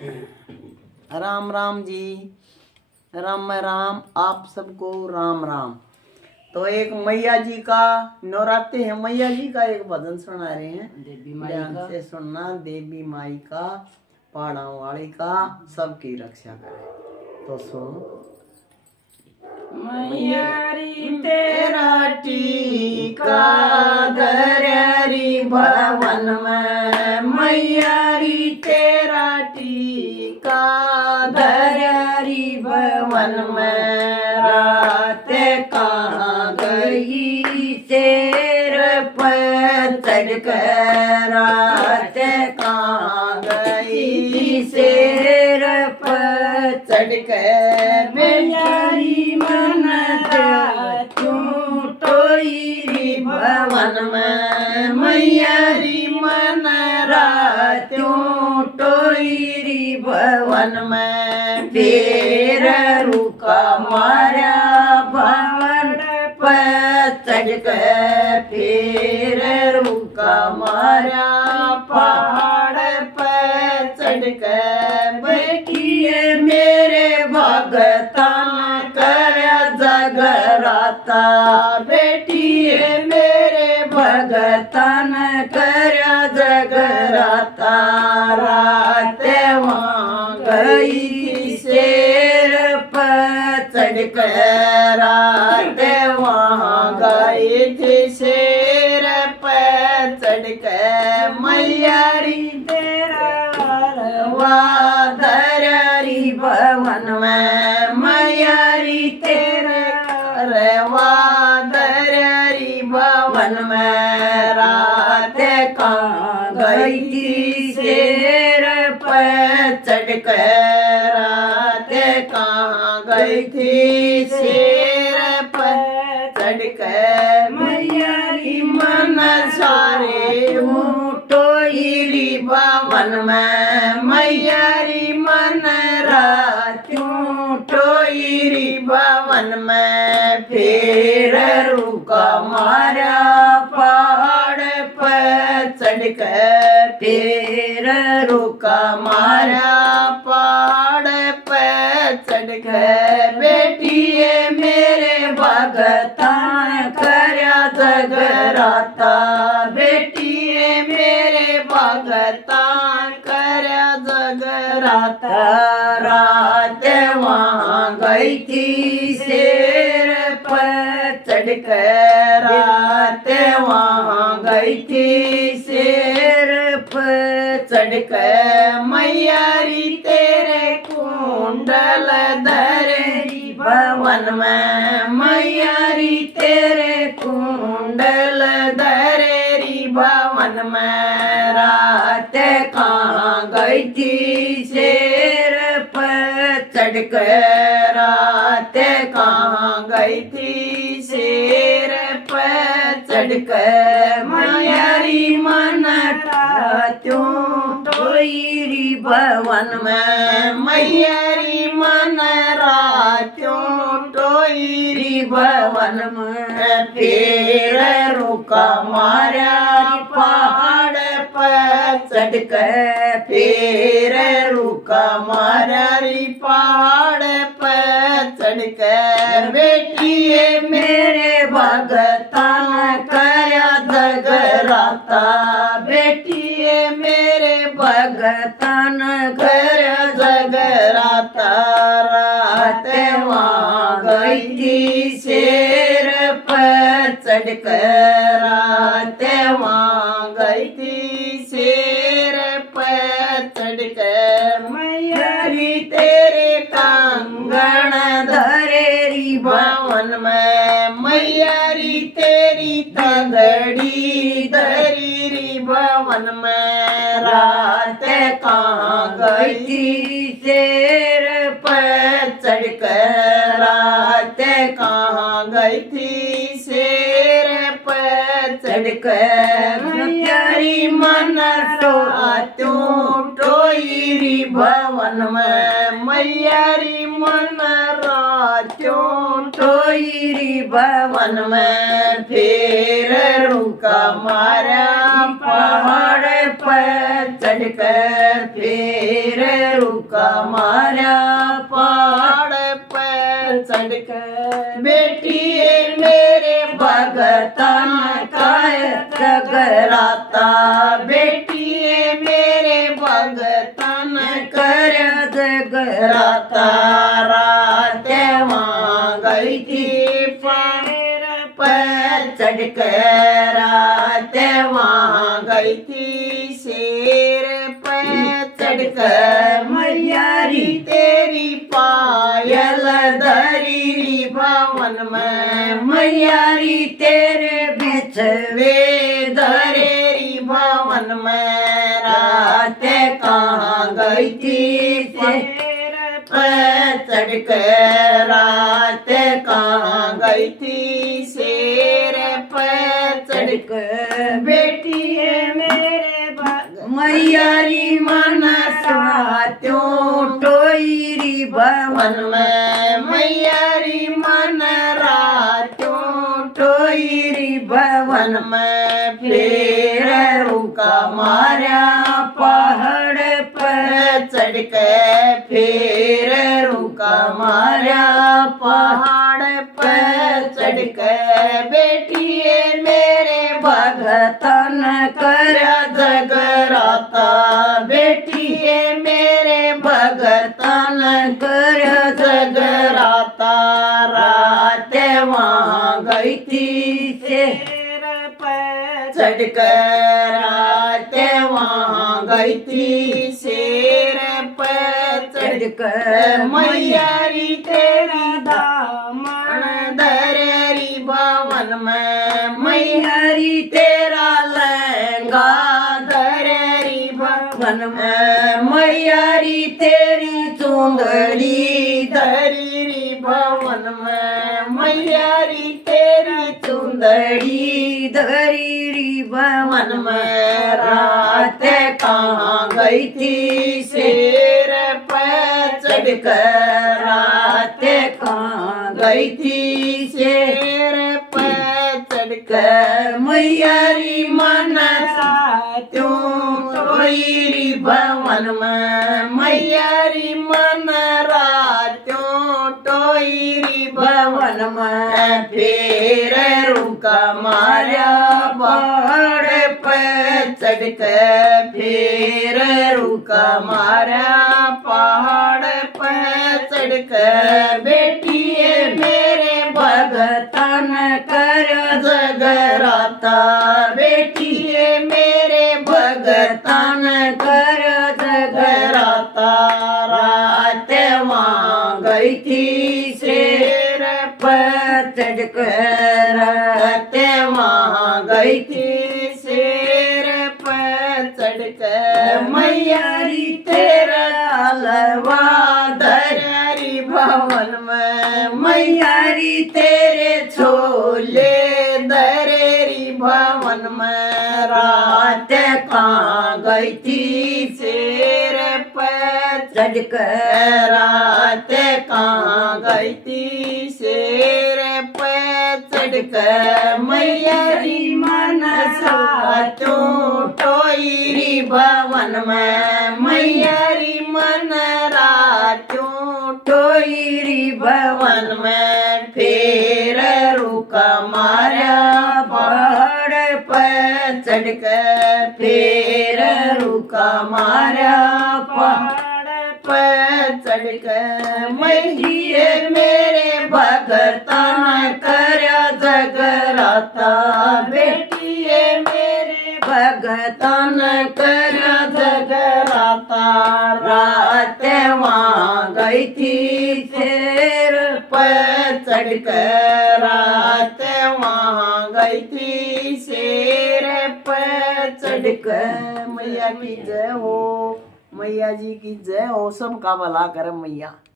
राम राम जी, राम राम, आप सबको राम राम। तो एक मैया जी का नवरात्रि है, मैया जी का एक भजन सुना रहे हैं, ध्यान से सुनना। देवी माई का, पहाड़ा वाली का, सबकी रक्षा करे। तो सुनो। मैयारी तेरा टीका धररी भवन में, मैयारी तेरा टीका धररी भवन में, रात कहाँ गई शेर पर चढ़कर, रात कहाँ गई शेर पर चढ़कर, मैयारी मन क्यों टोई भवन में, मैयारी मन क्यों टोई भवन में, फिर रुका मारा भवन पर चढ़कर, फिर रुका मारा पहाड़ पर चढ़कर, बैठिए मेरे भगतान कर जगराता, बैठिए मेरे भगतान कर जगराता, रात वहाँ गई शेर पर चढ़कर, रात वहाँ गई थी शेर पर चढ़कर, मैयारी तेरा वादरी भवन में, मैयारी तेरे वादरी भवन में, रात कहाँ गई थी शेर पर चढ़कर, रात कहाँ गई थी शेर पर चढ़कर, मैयारी मन सारे टोईरी भवन में, मैयारी मन क्यों टोईरी भवन में, फिर रुका मारा पहाड़ पर चढ़कर, फिर रुका मारा पहाड़ पर चढ़कर, बेटिए मेरे भगतान करया जगराता, बेटिए मेरे भगतान करया जगराता, रात वहाँ गई थी शेर पर चढ़कर, रात वहाँ गई थी शेर पर चढ़कर, मैयारी तेरे कुंडल धररी भवन में, मैयारी तेरे कुंडल धररी भवन में, रात कहाँ गई थी शेर पर चढ़कर, रात कहाँ गई थी शेर पर चढ़कर, मैयारी मन क्यों टोईरी भवन में, मैयारी मन क्यों टोईरी भवन में, फिर रुका मारा पहाड़ पर चढ़कर, फिर रुका मारा पहाड़ पर चढ़कर, बेटिए मेरे भगतान करया जगराता, बेटिए मेरे भगतान करया जगराता, रात वहाँ गई थी शेर पर चढ़कर, रात वहाँ गई थी शेर पर चढ़कर, मैयारी तेरे कंगन धरेरी भवन में, मैयारी तेरी तगड़ी धरीरी भवन में, रात कहाँ गई थी शेर पर चढ़कर, रात कहाँ गई थी शेर पर चढ़कर, मैयारी मन क्यों टोईरी भवन में, मैयारी मन क्यों टोईरी भवन में, फिर रुका मारा पहाड़ पर चढ़कर, फिर रुका मारा पहाड़ पे चढ़कर बेटी मेरे भगतन काय जगराता बेटी मेरे भगतन कर जगराता रात वहाँ गई थी पहाड़ पे चढ़कर रात वहाँ गई थी शेर पे चढ़कर मैयारी तेरी पायल धरी भवन में मैयारी तेरे बिछवे धरेरी भवन में रात कहाँ गई थी शेर पे चढ़कर रात कहाँ गई थी शेर पे चढ़कर बेटी मेरे मैयारी मन सात्यों टोईरी भवन में मैयारी मन रात्यों टोईरी भवन में फिर रुका मारा पहाड़ पर चढ़ के फिर रुका मारा पहाड़ पर चढ़ के बेटी मेरे भगतन कर जगराता बेटी मेरे भगतन कर जगराता रात वहाँ गई थी शेर पे चढ़कर रात वहाँ गई थी शेर पे चढ़कर मैयारी तेरा दामन धरेरी भवन में मैयारी तेरा लहंगा धरेरी भवन में मैयारी तेरी चुंदड़ी धरेरी भवन में मैयारी तेरी चुंदड़ी धरेरी भवन में रात कहाँ गई थी शेर पे चढ़कर रात कहाँ गई थी शेर पे चढ़कर मैयारी मन सात्यों टोईरी भवन में मैयारी मन रात्यों टोईरी भवन में फिर रुका मारा पहाड़ पे चढ़कर फिर रुका मारा पहाड़ पे चढ़कर बेटी मेरे भगतन कर जगराता बेटी मेरे भगतन कर जगराता रात वहाँ गई थी शेर पे चढ़कर रात वहाँ गई थी शेर पे चढ़कर मैयारी तेरा लवा धरेरी भवन में मैयारी तेरे छोले धरेरी भवन में रात कहाँ गई थी शेर पे चढ़कर रात कहाँ गई थी शेर पे चढ़कर मैयारी मन सात्यों टोईरी भवन में मैयारी मन रात्यों टोईरी भवन में फिर रुका मारा पहाड़ पर चढ़कर फिर रुका मारा पहाड़ पर चढ़कर मैया मेरे भगतन कर जगराता बेटी मेरे भगतन कर जगराता रात वहाँ गई थी शेर पर चढ़कर रात वहाँ गई थी शेर पर चढ़कर मैया की जय हो मैया जी की जय हो सबका भला करे मैया।